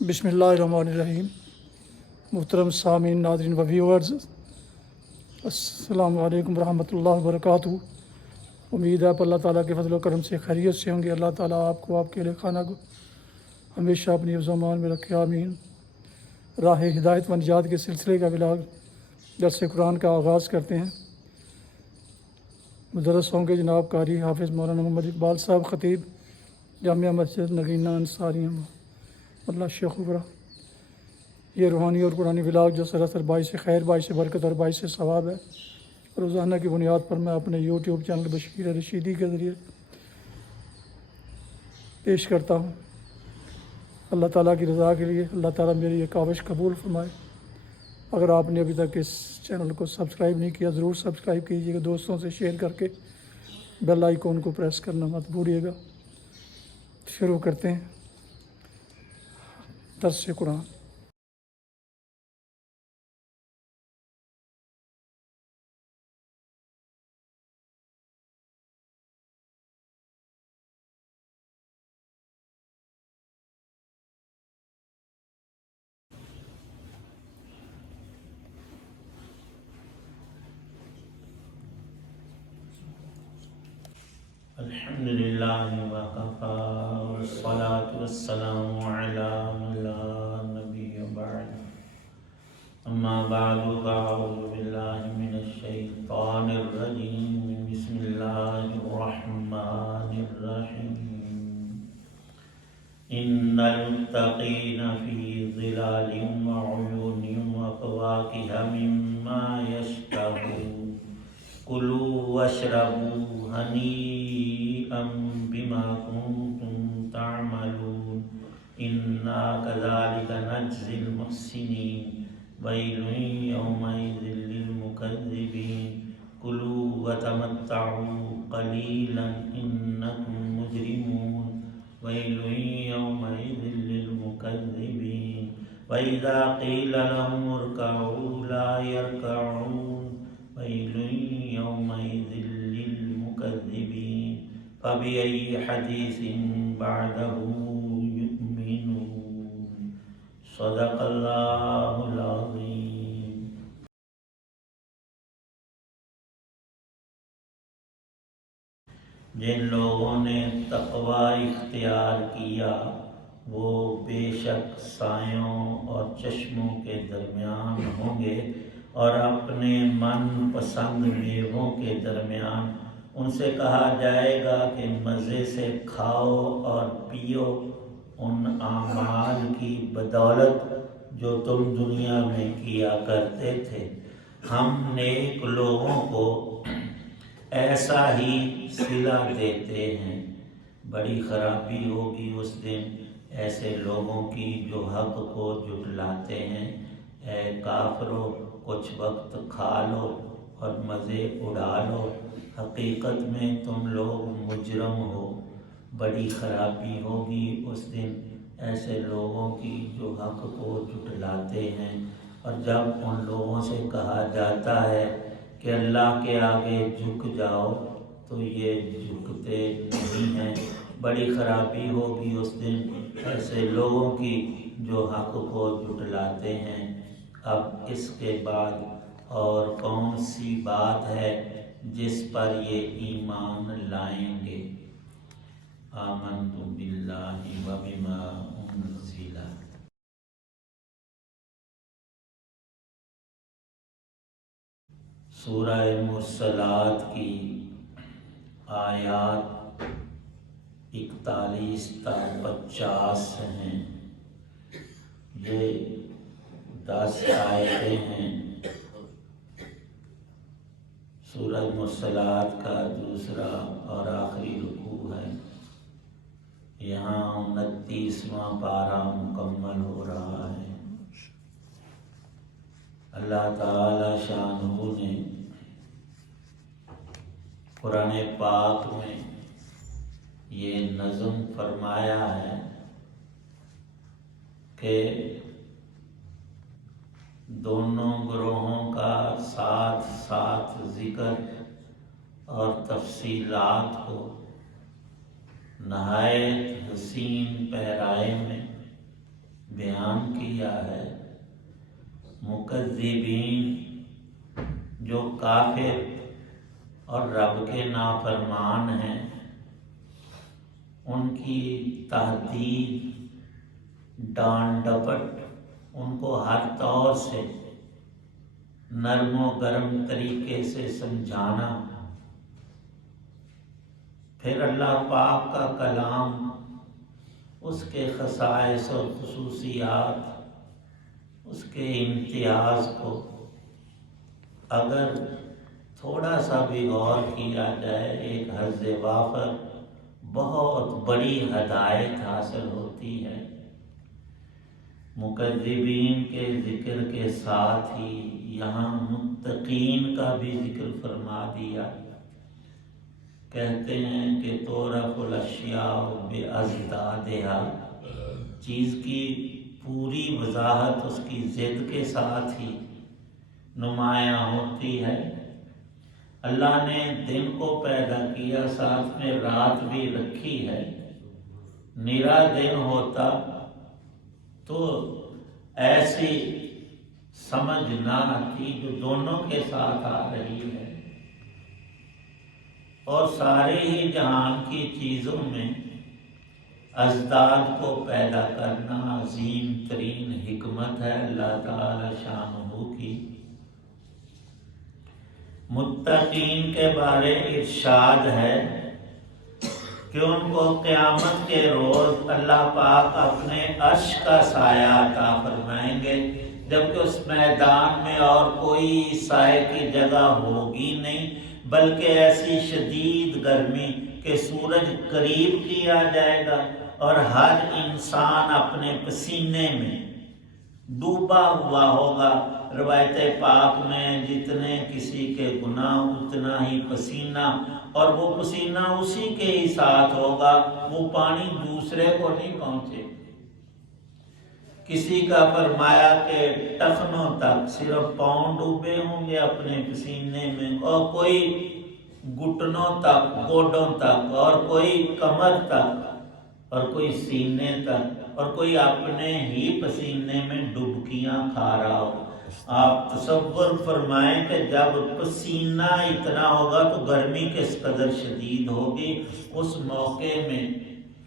بسم اللہ الرحمن الرحیم۔ محترم سامعین، ناظرین و ویورز، السلام علیکم ورحمۃ اللہ وبرکاتہ۔ امید ہے آپ اللہ تعالیٰ کے فضل و کرم سے خیریت سے ہوں گے۔ اللہ تعالیٰ آپ کو، آپ کے اہل خانہ کو ہمیشہ اپنی حفظ و امان میں رکھے، آمین۔ راہ ہدایت و نجات کے سلسلے کا ولاگ درس قرآن کا آغاز کرتے ہیں۔ مدرس ہوں گے جناب قاری حافظ مولانا محمد اقبال صاحب، خطیب جامعہ مسجد نگینہ انصاریہ اللہ شیخ ابرا۔ یہ روحانی اور قرآنی ولاگ جو سراسر باعث خیر، باعث برکت اور باعث ثواب ہے، روزانہ کی بنیاد پر میں اپنے یوٹیوب چینل بشیر رشیدی کے ذریعے پیش کرتا ہوں۔ اللہ تعالیٰ کی رضا کے لیے اللہ تعالیٰ میری یہ کاوش قبول فرمائے۔ اگر آپ نے ابھی تک اس چینل کو سبسکرائب نہیں کیا، ضرور سبسکرائب کیجیے گا، دوستوں سے شیئر کر کے بیل آئیکن کو پریس کرنا مت بھولیے گا۔ شروع کرتے ہیں درس قرآن۔ الحمد للہ وکفی والصلاة والسلام علی من لا نبی بعد، اما بعد فاعوذ باللہ من الشیطان الرجیم، بسم اللہ الرحمن الرحیم۔ ان المتقین فی ظلال وعیون وفواکہ مما یشتہون، کلوا واشربوا ہنیئا بما کنتم تعملون، انا کذالک نجزی المحسنین، ویل یومئذ للمکذبین، کلوا وتمتعوا قلیلا انکم مجرمون، ویل یومئذ للمکذبین، وَإِذَا قِيلَ لَهُمُ ارْكَعُوا لَا يَرْكَعُونَ، وَيْلٌ يَوْمَئِذٍ لِّلْمُكَذِّبِينَ، فَبِأَيِّ حَدِيثٍ بَعْدَهُ يُؤْمِنُونَ۔ صدق اللہ العظیم۔ جن لوگوں نے تقوی اختیار کیا وہ بے شک سایوں اور چشموں کے درمیان ہوں گے، اور اپنے من پسند میووں کے درمیان ان سے کہا جائے گا کہ مزے سے کھاؤ اور پیو ان اعمال کی بدولت جو تم دنیا میں کیا کرتے تھے، ہم نیک لوگوں کو ایسا ہی صلہ دیتے ہیں۔ بڑی خرابی ہوگی اس دن ایسے لوگوں کی جو حق کو جھٹلاتے ہیں۔ اے کافرو، کچھ وقت کھا لو اور مزے اڑا لو، حقیقت میں تم لوگ مجرم ہو۔ بڑی خرابی ہوگی اس دن ایسے لوگوں کی جو حق کو جھٹلاتے ہیں۔ اور جب ان لوگوں سے کہا جاتا ہے کہ اللہ کے آگے جھک جاؤ تو یہ جھکتے نہیں ہیں۔ بڑی خرابی ہوگی اس دن ایسے لوگوں کی جو حق کو جھٹلاتے ہیں۔ اب اس کے بعد اور کون سی بات ہے جس پر یہ ایمان لائیں گے؟ آمنت باللہ وبما انزل۔ سورہ مرسلات کی آیات 41 تا 50 ہیں۔ یہ 10 آیتیں ہیں۔ سورہ مرسلات کا دوسرا اور آخری رکوع ہے۔ یہاں 29واں پارہ مکمل ہو رہا ہے۔ اللہ تعالی شانہ نے قرآن پاک میں یہ نظم فرمایا ہے کہ دونوں گروہوں کا ساتھ ساتھ ذکر اور تفصیلات کو نہایت حسین پیرائے میں بیان کیا ہے۔ مکذبین جو کافر اور رب کے نافرمان ہیں، ان کی تہدید، ڈانٹ ڈپٹ، ان کو ہر طور سے نرم و گرم طریقے سے سمجھانا، پھر اللہ پاک کا کلام، اس کے خصائص اور خصوصیات، اس کے امتیاز کو اگر تھوڑا سا بھی غور کیا جائے، ایک حظ وافر بہت بڑی ہدایت حاصل ہوتی ہے۔ مکذبین کے ذکر کے ساتھ ہی یہاں متقین کا بھی ذکر فرما دیا۔ کہتے ہیں کہ تعرف الاشیاء بازدادہا، چیز کی پوری وضاحت اس کی ضد کے ساتھ ہی نمایاں ہوتی ہے۔ اللہ نے دن کو پیدا کیا، ساتھ میں رات بھی رکھی ہے۔ نرا دن ہوتا تو ایسی سمجھ نہ آتی جو دونوں کے ساتھ آ رہی ہے۔ اور سارے ہی جہان کی چیزوں میں ازداد کو پیدا کرنا عظیم ترین حکمت ہے اللہ تعالی شانہ کی۔ متقین کے بارے ارشاد ہے کہ ان کو قیامت کے روز اللہ پاک اپنے عرش کا سایہ عطا فرمائیں گے، جبکہ اس میدان میں اور کوئی سائے کی جگہ ہوگی نہیں، بلکہ ایسی شدید گرمی کہ سورج قریب کیا جائے گا اور ہر انسان اپنے پسینے میں ڈوبا ہوا ہوگا۔ روایت پاک میں جتنے کسی کے گناہ اتنا ہی پسینہ، اور وہ پسینہ اسی کے ہی ساتھ ہوگا، وہ پانی دوسرے کو نہیں پہنچے۔ کسی کا فرمایا کہ ٹخنوں تک صرف پاؤں ڈوبے ہوں گے اپنے پسینے میں، اور کوئی گھٹنوں تک، گوڈوں تک، اور کوئی کمر تک، اور کوئی سینے تک، اور کوئی اپنے ہی پسینے میں ڈبکیاں کھا رہا ہو۔ آپ تصور فرمائیں کہ جب پسینہ اتنا ہوگا تو گرمی کس قدر شدید ہوگی۔ اس موقع میں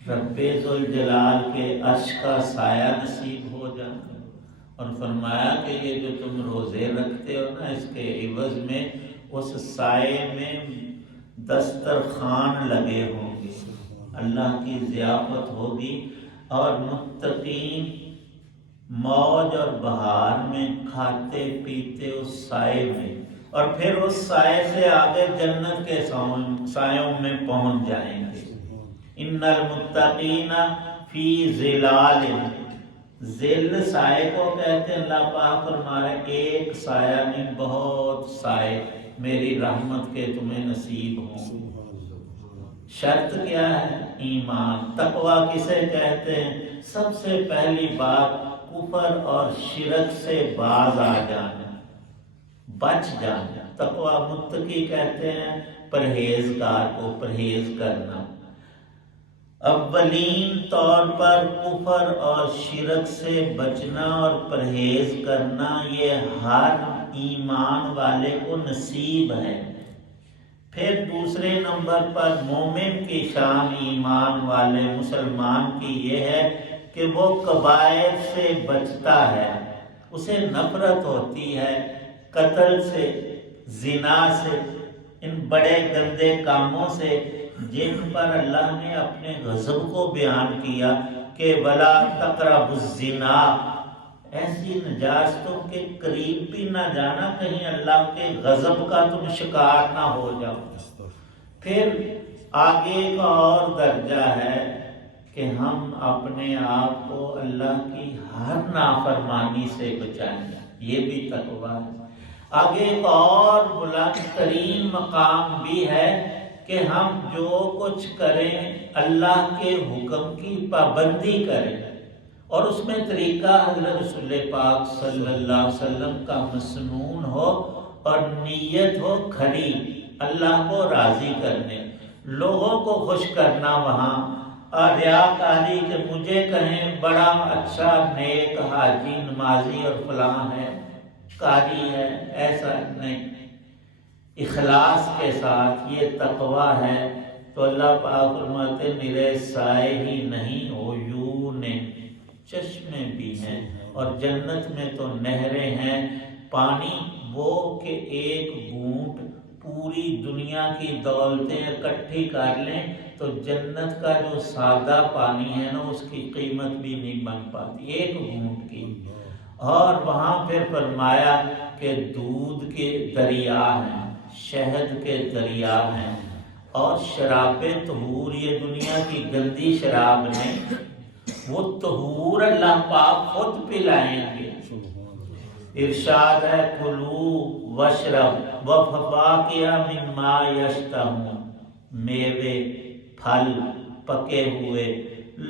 رب ذوالجلال کے عرش کا سایہ نصیب ہو جانا، اور فرمایا کہ یہ جو تم روزے رکھتے ہو نا، اس کے عوض میں اس سائے میں دسترخوان لگے ہوں گے، اللہ کی ضیافت ہوگی، اور متقین موج اور بہار میں کھاتے پیتے اس سائے میں، اور پھر اس سائے سے آگے جنت کے سایوں میں پہنچ جائیں گے۔ ان المتقین فی ظلال، ظل سائے کو کہتے ہیں۔ اللہ پاک فرما رہے ایک سایہ نہیں، بہت سائے میری رحمت کے تمہیں نصیب ہوں۔ شرط کیا ہے؟ ایمان۔ تقویٰ کسے کہتے ہیں؟ سب سے پہلی بات کفر اور شرک سے باز آ جانا، بچ جانا۔ تقویٰ متقی کہتے ہیں پرہیزگار کو، پرہیز کرنا۔ اولین طور پر کفر اور شرک سے بچنا اور پرہیز کرنا یہ ہر ایمان والے کو نصیب ہے۔ پھر دوسرے نمبر پر مومن کی شان، ایمان والے مسلمان کی یہ ہے کہ وہ کبائر سے بچتا ہے، اسے نفرت ہوتی ہے، قتل سے، زنا سے، ان بڑے گندے کاموں سے جن پر اللہ نے اپنے غضب کو بیان کیا کہ وَلَا تَقْرَبُوا الزِّنَا، ایسی نجاستوں کے قریب بھی نہ جانا، کہیں اللہ کے غضب کا تم شکار نہ ہو جاؤ۔ پھر آگے کا اور درجہ ہے کہ ہم اپنے آپ کو اللہ کی ہر نافرمانی سے بچائیں، یہ بھی تقویٰ ہے۔ آگے ایک اور بلند ترین مقام بھی ہے کہ ہم جو کچھ کریں اللہ کے حکم کی پابندی کریں، اور اس میں طریقہ حضرت رسول پاک صلی اللہ علیہ وسلم کا مسنون ہو، اور نیت ہو کھری اللہ کو راضی کرنے، لوگوں کو خوش کرنا وہاں اور ریاکاری کہ مجھے کہیں بڑا اچھا نیک حاجی نمازی اور فلاں ہے، قاری ہے، ایسا نہیں، اخلاص کے ساتھ یہ تقویٰ ہے تو اللہ پاک فرماتے میرے سائے ہی نہیں، عیون چشمے بھی ہیں، اور جنت میں تو نہریں ہیں، پانی وہ کہ ایک گھونٹ پوری دنیا کی دولتیں اکٹھی کر لیں تو جنت کا جو سادہ پانی ہے نا اس کی قیمت بھی نہیں بن پاتی ایک گھونٹ کی۔ اور وہاں پھر فرمایا کہ دودھ کے دریا ہیں، شہد کے دریا ہیں، اور شراب طہور، یہ دنیا کی گندی شراب نہیں، وہ طہور اللہ پاک خود پلائیں گے۔ ارشاد ہے کلو وشرب وفواکہ مما یشتہون، میوے، پھل، پکے ہوئے،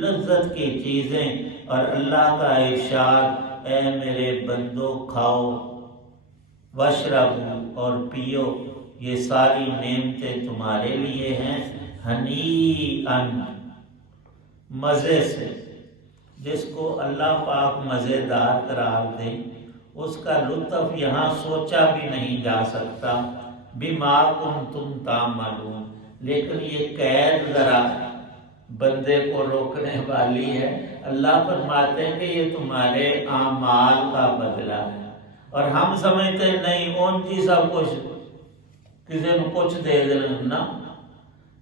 لذت کی چیزیں، اور اللہ کا ارشاد اے میرے بندو کھاؤ، وشرب اور پیو، یہ ساری نعمتیں تمہارے لیے ہیں، ہنیئن، مزے سے۔ جس کو اللہ پاک مزیدار قرار دے اس کا لطف یہاں سوچا بھی نہیں جا سکتا، بما کنتم تعملون۔ لیکن یہ قید ذرا بندے کو روکنے والی ہے۔ اللہ فرماتے ہیں کہ یہ تمہارے اعمال کا بدلہ ہے، اور ہم سمجھتے نہیں اون جی سب کچھ کسی نے کچھ دے دینا،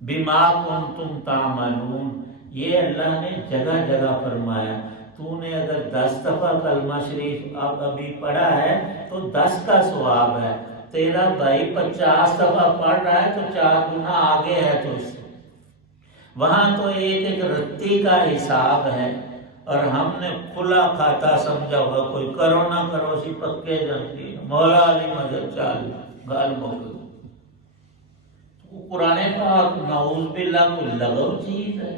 بما کنتم تعملون، یہ اللہ نے جگہ جگہ فرمایا۔ تو نے اگر 10 دفعہ کلمہ شریف ابھی پڑھا ہے تو 10 کا ثواب ہے، تیرا بھائی 50 دفعہ پڑھ رہا ہے تو 4 گنا آگے ہے تو اس سے۔ وہاں تو ایک ایک رتی کا حساب ہے، اور ہم نے کھلا کھاتا سمجھا ہوا، کوئی کرو نہ کرو سی پکے جانتی، مولا علی مدد چال گال موقع۔ قرآن پاک نعوذ باللہ کوئی لغو چیز ہے؟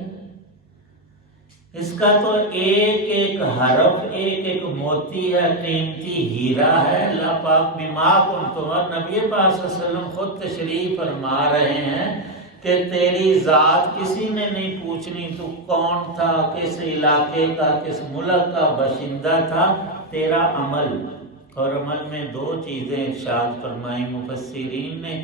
اس کا تو ایک ایک حرف ایک ایک موتی ہے، قیمتی ہیرا ہے۔ اللہ پاک بما کنتم، اور نبی پاک صلی اللہ علیہ وسلم خود تشریف فرما رہے ہیں کہ تیری ذات کسی نے نہیں پوچھنی، تو کون تھا، کس علاقے کا، کس ملک کا باشندہ تھا، تیرا عمل۔ اور عمل میں 2 چیزیں ارشاد فرمائی مفسرین نے،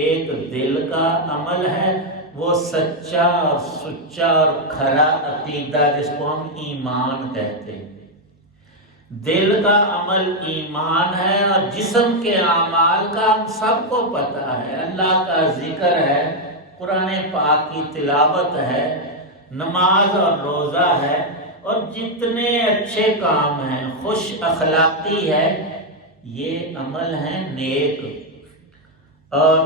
ایک دل کا عمل ہے، وہ سچا اور سچا اور کھرا عقیدہ جس کو ہم ایمان کہتے ہیں، دل کا عمل ایمان ہے، اور جسم کے اعمال کا ہم سب کو پتہ ہے، اللہ کا ذکر ہے، قرآن پاک کی تلاوت ہے، نماز اور روزہ ہے، اور جتنے اچھے کام ہیں، خوش اخلاقی ہے، یہ عمل ہے نیک۔ اور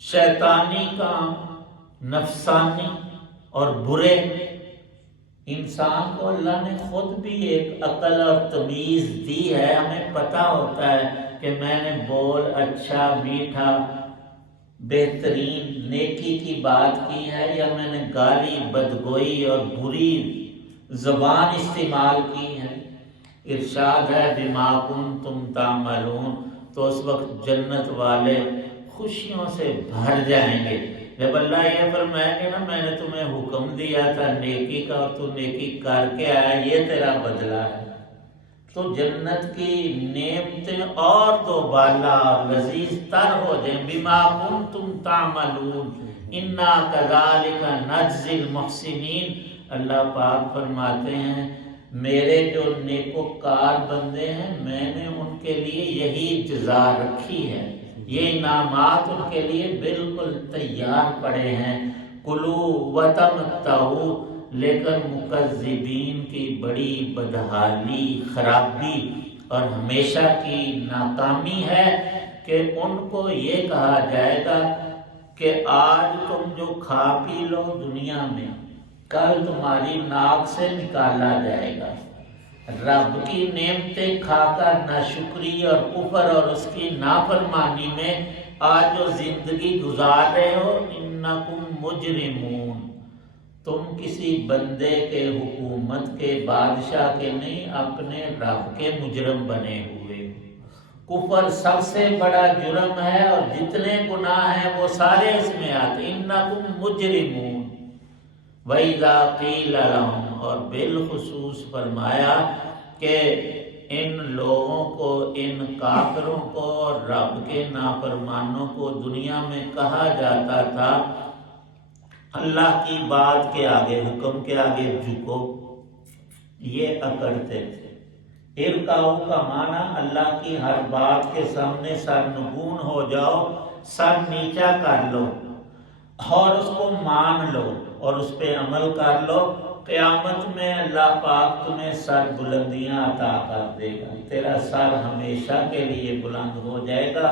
شیطانی کام، نفسانی اور برے، انسان کو اللہ نے خود بھی ایک عقل اور تمیز دی ہے، ہمیں پتہ ہوتا ہے کہ میں نے بول اچھا، میٹھا، بہترین نیکی کی بات کی ہے، یا میں نے گالی، بدگوئی اور بری زبان استعمال کی ہے۔ ارشاد ہے بما کنتم تعملون، تو اس وقت جنت والے خوشیوں سے بھر جائیں گے۔ جب اللہ یہ فرمائے گا نا میں نے تمہیں حکم دیا تھا نیکی کا اور تو نیکی کر کے آیا، یہ تیرا بدلہ ہے، تو جنت کی نعمتیں اور دو بالا لذیذ تر ہو جائیں۔ بما کنتم تعملون انا کذالک نجزی المحسنین، اللہ پاک فرماتے ہیں میرے جو نیکوکار بندے ہیں میں نے ان کے لیے یہی جزا رکھی ہے، یہ انعامات ان کے لیے بالکل تیار پڑے ہیں۔ کلو وتمتعوا، لیکن مکذبین کی بڑی بدحالی، خرابی اور ہمیشہ کی ناکامی ہے کہ ان کو یہ کہا جائے گا کہ آج تم جو کھا پی لو دنیا میں، کل تمہاری ناک سے نکالا جائے گا۔ رب کی نعمتیں کھا کر ناشکری اور کفر اور اس کی نافرمانی میں آج جو زندگی گزار رہے ہو، انکم مجرمون، تم کسی بندے کے، حکومت کے، بادشاہ کے نہیں، اپنے رب کے مجرم بنے ہوئے۔ کفر سب سے بڑا جرم ہے، اور جتنے گناہ ہیں وہ سارے اس میں آتے، انکم مجرمون۔ وَإِذَا قِيلَ لَهُمْ، اور بالخصوص فرمایا کہ ان لوگوں کو، ان کافروں کو اور رب کے نافرمانوں کو دنیا میں کہا جاتا تھا اللہ کی بات کے آگے، حکم کے آگے جھکو، یہ اکڑتے تھے۔ ارکعوا کا معنی اللہ کی ہر بات کے سامنے سرنگون ہو جاؤ، سر نیچا کر لو اور اس کو مان لو اور اس پہ عمل کر لو۔ قیامت میں اللہ پاک تمہیں سر بلندیاں عطا کر دے گا، تیرا سر ہمیشہ کے لیے بلند ہو جائے گا۔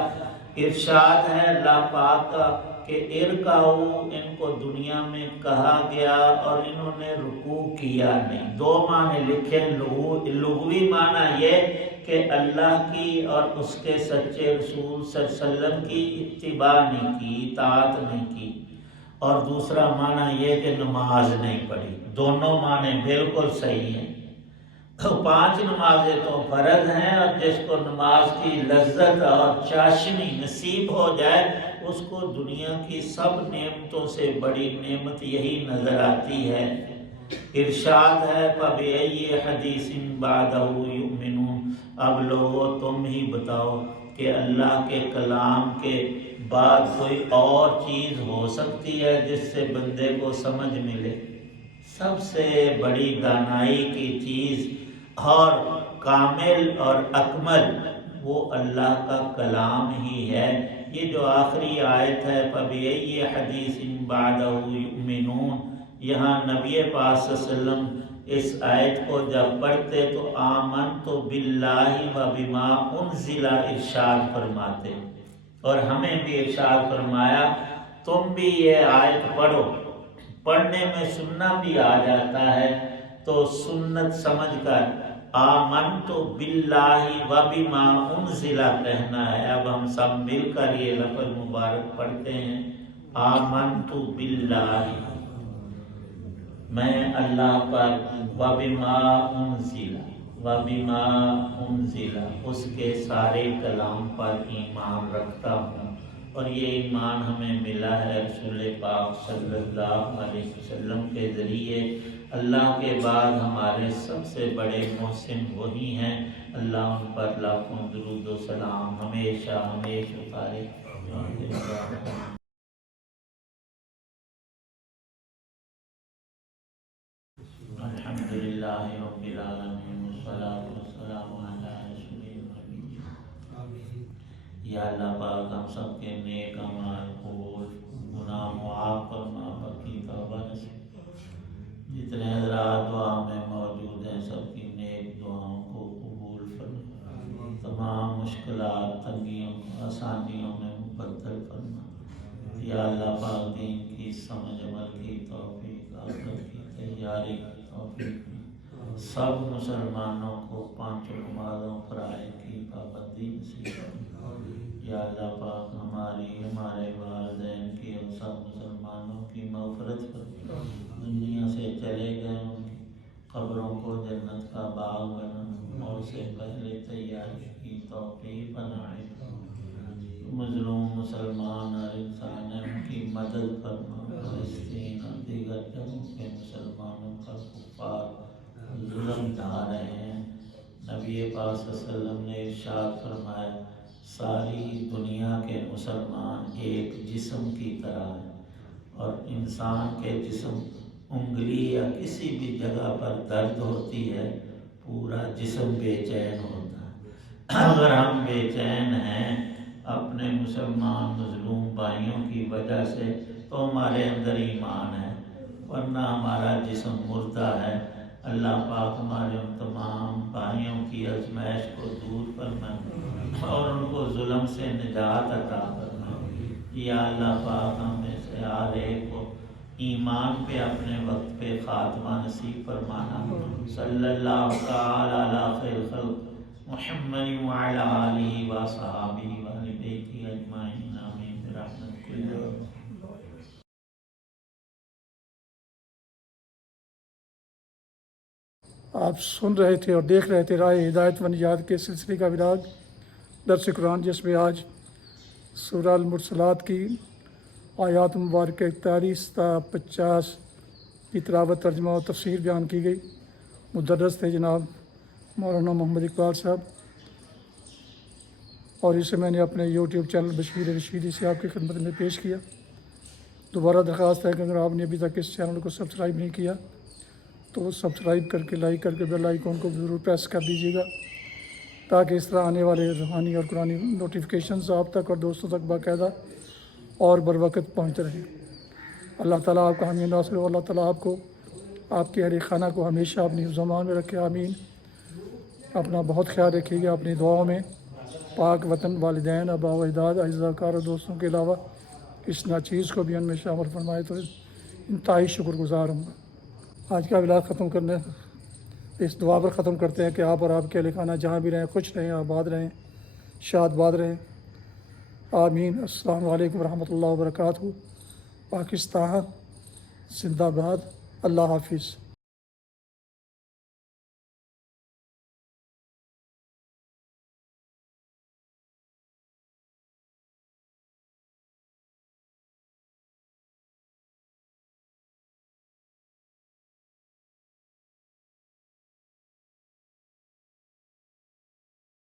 ارشاد ہے اللہ پاک کا کہ ارکعوا، ان کو دنیا میں کہا گیا اور انہوں نے رکوع کیا نہیں۔ دو معنی لکھے، لغوی معنی یہ کہ اللہ کی اور اس کے سچے رسول صلی اللہ علیہ وسلم کی اتباع نہیں کی، اطاعت نہیں کی، اور دوسرا معنی یہ کہ نماز نہیں پڑھی۔ دونوں معنی بالکل صحیح ہیں۔ 5 نمازیں تو فرض ہیں، اور جس کو نماز کی لذت اور چاشنی نصیب ہو جائے اس کو دنیا کی سب نعمتوں سے بڑی نعمت یہی نظر آتی ہے۔ ارشاد ہے فَبِأَيِّ حَدِيثٍ بَعْدَهُ يُؤْمِنُونَ، اب لوگو تم ہی بتاؤ کہ اللہ کے کلام کے بعد کوئی اور چیز ہو سکتی ہے جس سے بندے کو سمجھ ملے؟ سب سے بڑی دانائی کی چیز اور کامل اور اکمل وہ اللہ کا کلام ہی ہے۔ یہ جو آخری آیت ہے فَبِأَيِّ حَدِيثٍ بَعْدَهُ يُؤْمِنُونَ، یہاں نبی پاک صلی اللہ علیہ وسلم اس آیت کو جب پڑھتے تو آمنت باللہ وبما انزل ارشاد فرماتے، اور ہمیں بھی ارشاد فرمایا تم بھی یہ آیت پڑھو۔ پڑھنے میں سننا بھی آ جاتا ہے تو سنت سمجھ کر آمنت باللہ وبما انزل کہنا ہے۔ اب ہم سب مل کر یہ لفظ مبارک پڑھتے ہیں، آمنت باللہ، میں اللہ پر، وبما انزل، وبما انزل، اس کے سارے کلام پر ایمان رکھتا ہوں۔ اور یہ ایمان ہمیں ملا ہے رسول پاک صلی اللہ علیہ وسلم کے ذریعے۔ اللہ کے بعد ہمارے سب سے بڑے محسن وہی ہیں، اللہ ان پر لاکھوں درود و سلام ہمیشہ ہمیشہ اتارے۔ الحمدللہ رب العالمین والصلاة والسلام علی رسول النبی۔ یا اللہ پاک ہم سب کے نیک اعمال قبول، گناہ معاف فرما، پکی توبہ نصیب۔ جتنے حضرات دعا میں موجود ہیں سب کی نیک دعاؤں کو قبول فرما، تمام مشکلات تنگیوں آسانیوں میں مبدل فرما۔ یا اللہ پاک دین کی سمجھ عمل کی توفیق، آخرت کی تیاری کی توفیق، سب مسلمانوں کو 5 نمازوں فرائض کی پابندی نصیب فرما۔ یا اللہ پاک ہماری، ہمارے والدین کی اور سب مسلمانوں کی مغفرت فرما۔ دنیا سے چلے گئے ان کی قبروں کو جنت کا باغ بنا، اور سے پہلے تیاری کی توفیق عنایت فرما۔ مظلوم مسلمان اور انسان ہیں ان کی مدد فرما۔ فلسطین اور دیگر جگہوں کے مسلمانوں کا کفار ظلم ڈھا رہے ہیں، نبی پاک صلی اللہ علیہ وسلم نے ارشاد فرمایا ساری دنیا کے مسلمان ایک جسم کی طرح ہیں، اور انسان کے جسم انگلی یا کسی بھی جگہ پر درد ہوتی ہے پورا جسم بے چین ہوتا ہے۔ اگر ہم بے چین ہیں اپنے مسلمان مظلوم بھائیوں کی وجہ سے تو ہمارے اندر ایمان ہے، ورنہ ہمارا جسم مردہ ہے۔ اللہ پاک ہمارے ان تمام بھائیوں کی آزمائش کو دور فرمائے اور ان کو ظلم سے نجات عطا فرمائے۔ یا اللہ پاک ہم میں سے ہر ایک کو ایمان پہ اپنے وقت پہ خاتمہ نصیب فرمانا۔ صلی اللہ تعالی علی خیر خلق محمد وعلی آلہ وصحابہ وآل بیتہ اجمعین، آمین برحمتک یا رب۔ آپ سن رہے تھے اور دیکھ رہے تھے راہ ہدایت و نجات کے سلسلے کا ولاگ درس قرآن، جس میں آج سورہ المرسلات کی آیات مبارکہ 41 تا 50 کی تلاوت، ترجمہ اور تفسیر بیان کی گئی۔ مدرس تھے جناب مولانا محمد اقبال صاحب، اور اسے میں نے اپنے یوٹیوب چینل بشیر رشیدی سے آپ کی خدمت میں پیش کیا۔ دوبارہ درخواست ہے کہ اگر آپ نے ابھی تک اس چینل کو سبسکرائب نہیں کیا تو سبسکرائب کر کے، لائک کر کے بیل آئیکن کو ضرور پریس کر دیجیے گا، تاکہ اس طرح آنے والے روحانی اور قرآنی نوٹیفیکیشنز آپ تک اور دوستوں تک باقاعدہ اور بر وقت پہنچتے رہیں۔ اللہ تعالیٰ آپ کا حامی ناصر ہو، اللہ تعالیٰ آپ کو، آپ کے اہل خانہ کو ہمیشہ اپنی زمان میں رکھے، آمین۔ اپنا بہت خیال رکھیے گا، اپنی دعاؤں میں پاک وطن، والدین، آباء و اجداد، اعزاء کار اور دوستوں کے علاوہ اس ناچیز کو بھی ان میں شامل فرمائے تو انتہائی شکر گزار ہوں گا۔ آج کا ولاگ ختم کرنے اس دعا پر ختم کرتے ہیں کہ آپ اور آپ کے اہل خانہ جہاں بھی رہیں خوش رہیں، آباد رہیں، شاد باد رہیں، آمین۔ السلام علیکم ورحمۃ اللہ وبرکاتہ۔ پاکستان زندہ باد۔ اللہ حافظ۔